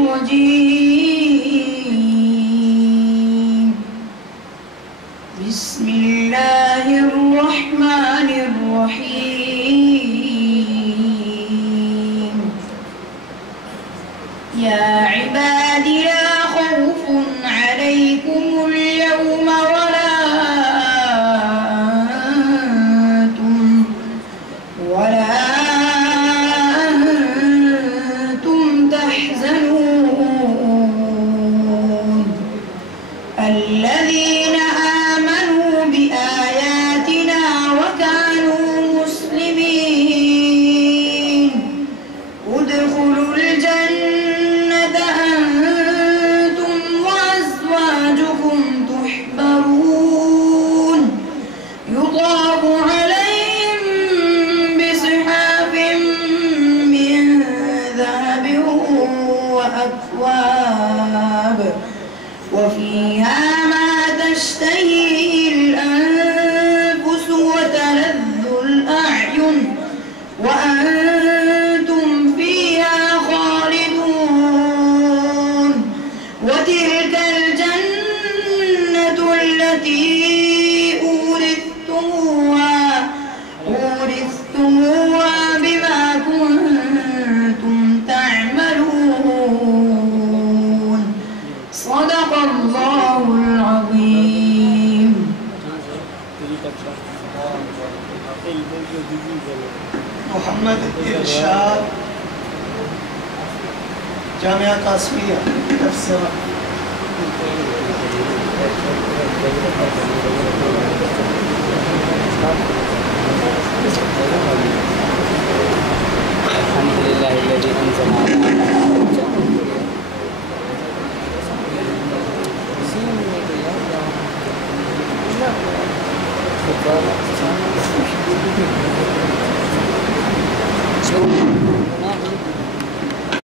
الرجيم. بسم الله الرحمن الرحيم. يا عباد لا خوف عليكم اليوم ولا أنتم تحزنون. الذين آمنوا بآياتنا وكانوا مسلمين ادخلوا الجنة أنتم وأزواجكم تحبرون يطاف عليهم بصحاف من ذهب وأكواب وفيها ما تشتهيه الأنفس وتلذ الأعين وأنتم فيها خالدون. وتلك الجنة التي أورثتموها بما كنتم تعملون. صدق الله العظيم. محمد إرشاد جامعة قاسمية تفسير. الحمد لله الذي أنزل على